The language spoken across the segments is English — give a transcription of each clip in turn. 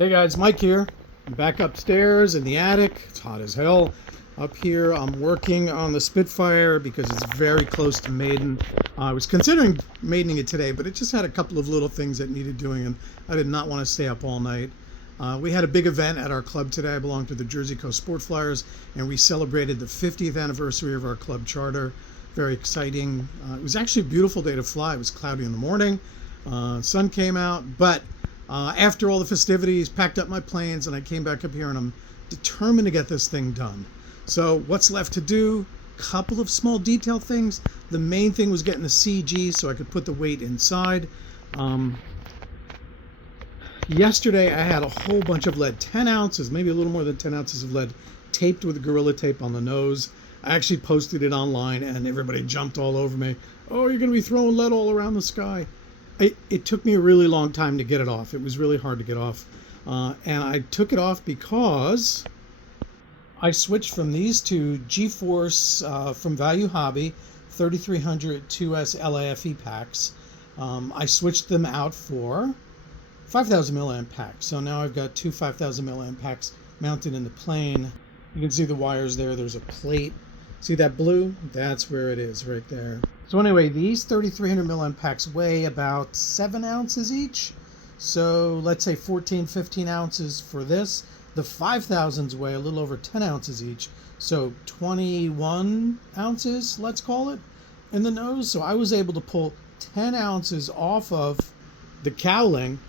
Hey guys, Mike here. I'm back upstairs in the attic. It's hot as hell. Up here, I'm working on the Spitfire because it's very close to maiden. I was considering maidening it today, but it just had a couple of little things that needed doing, and I did not want to stay up all night. We had a big event at our club today. I belong to the Jersey Coast Sport Flyers, and we celebrated the 50th anniversary of our club charter. Very exciting. It was actually a beautiful day to fly. It was cloudy in the morning. Sun came out, but after all the festivities, packed up my planes, and I came back up here, and I'm determined to get this thing done. So what's left to do? Couple of small detail things. The main thing was getting the CG so I could put the weight inside. Yesterday I had a whole bunch of lead, 10 ounces, maybe a little more than 10 ounces of lead, taped with Gorilla Tape on the nose. I actually posted it online, and everybody jumped all over me. Oh, you're going to be throwing lead all around the sky. It took me a really long time to get it off. It was really hard to get off. And I took it off because I switched from these to G-Force from Value Hobby 3300 2S LAFE packs. I switched them out for 5,000 milliamp packs. So now I've got two 5,000 milliamp packs mounted in the plane. You can see the wires there. There's a plate. See that blue? That's where it is right there. So anyway, these 3300 milliamp packs weigh about 7 ounces each. So let's say 14, 15 ounces for this. The 5000s weigh a little over 10 ounces each. So 21 ounces, let's call it, in the nose. So I was able to pull 10 ounces off of the cowling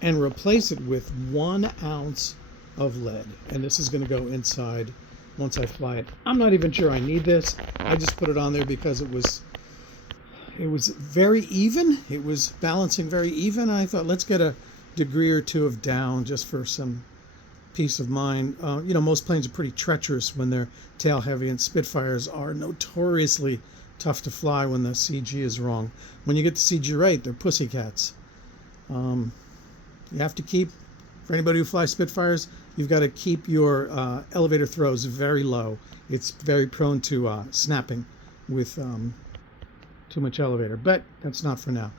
and replace it with 1 ounce of lead. And this is going to go inside once I fly it. I'm not even sure I need this. I just put it on there because it was very even. It was balancing very even. I thought, let's get a degree or two of down just for some peace of mind. Most planes are pretty treacherous when they're tail heavy, and Spitfires are notoriously tough to fly when the CG is wrong. When you get the CG right, they're pussycats. You have to keep, for anybody who flies Spitfires, you've got to keep your elevator throws very low. It's very prone to snapping with too much elevator, but that's not for now.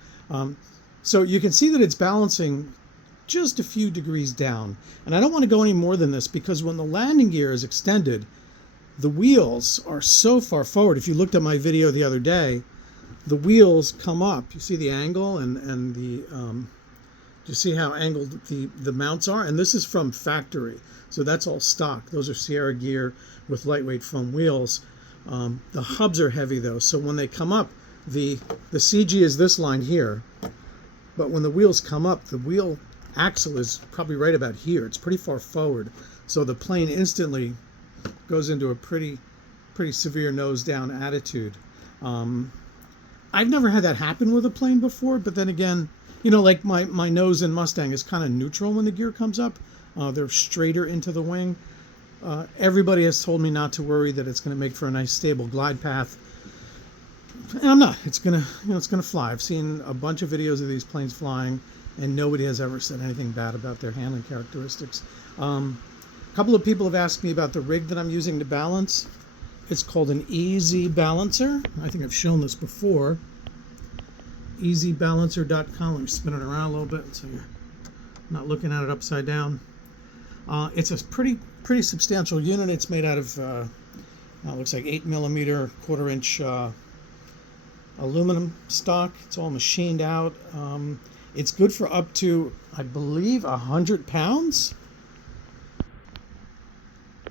So you can see that it's balancing just a few degrees down. And I don't want to go any more than this because when the landing gear is extended, the wheels are so far forward. If you looked at my video the other day, the wheels come up. You see the angle and the you see how angled the mounts are? And this is from factory. So that's all stock. Those are Sierra gear with lightweight foam wheels. The hubs are heavy though. So when they come up, the CG is this line here. But when the wheels come up, the wheel axle is probably right about here. It's pretty far forward. So the plane instantly goes into a pretty severe nose down attitude. I've never had that happen with a plane before, but then again, like my nose in Mustang is kind of neutral when the gear comes up. They're straighter into the wing. Everybody has told me not to worry, that it's going to make for a nice stable glide path. And I'm not. It's gonna fly. I've seen a bunch of videos of these planes flying, and nobody has ever said anything bad about their handling characteristics. A couple of people have asked me about the rig that I'm using to balance. It's called an Easy Balancer. I think I've shown this before. EasyBalancer.com. Let me spin it around a little bit so you're not looking at it upside down. It's a pretty substantial unit. It's made out of looks like 8mm 1/4 inch aluminum stock. It's all machined out. It's good for up to, I believe, 100 pounds.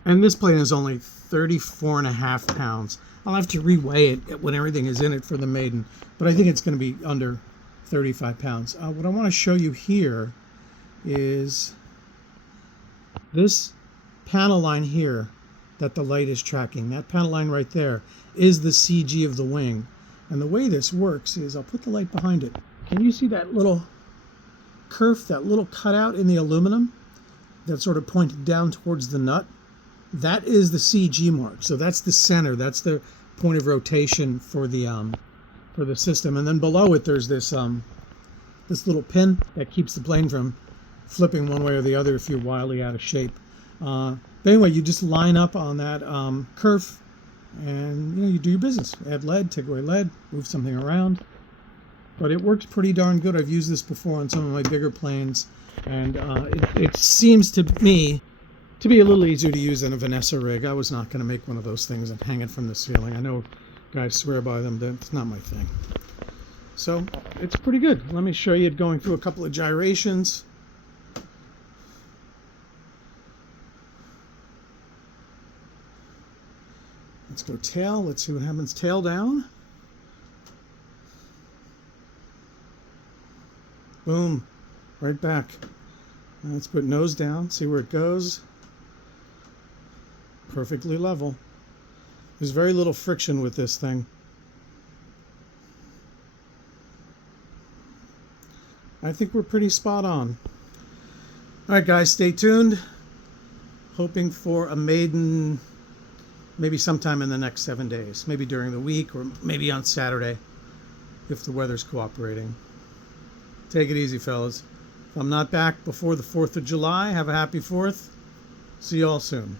And this plane is only 34.5 pounds. I'll have to reweigh it when everything is in it for the maiden, but I think it's going to be under 35 pounds. What I want to show you here is this panel line here that the light is tracking. That panel line right there is the CG of the wing. And the way this works is, I'll put the light behind it. Can you see that little kerf, that little cutout in the aluminum that's sort of pointed down towards the nut? That is the CG mark. So that's the center. That's the point of rotation for the system. And then below it, there's this little pin that keeps the plane from flipping one way or the other if you're wildly out of shape. But anyway, you just line up on that kerf, and you do your business. Add lead, take away lead, move something around. but it works pretty darn good. I've used this before on some of my bigger planes, and it seems to me to be a little easier to use than a Vanessa rig. I was not going to make one of those things and hang it from the ceiling. I know guys swear by them, but it's not my thing. So it's pretty good. Let me show you it going through a couple of gyrations. Let's go tail. Let's see what happens. Tail down. Boom. Right back. Now let's put nose down. See where it goes. Perfectly level. There's very little friction with this thing. I think we're pretty spot on. All right, guys, stay tuned. Hoping for a maiden maybe sometime in the next 7 days. Maybe during the week or maybe on Saturday if the weather's cooperating. Take it easy, fellas. If I'm not back before the 4th of July, have a happy 4th. See you all soon.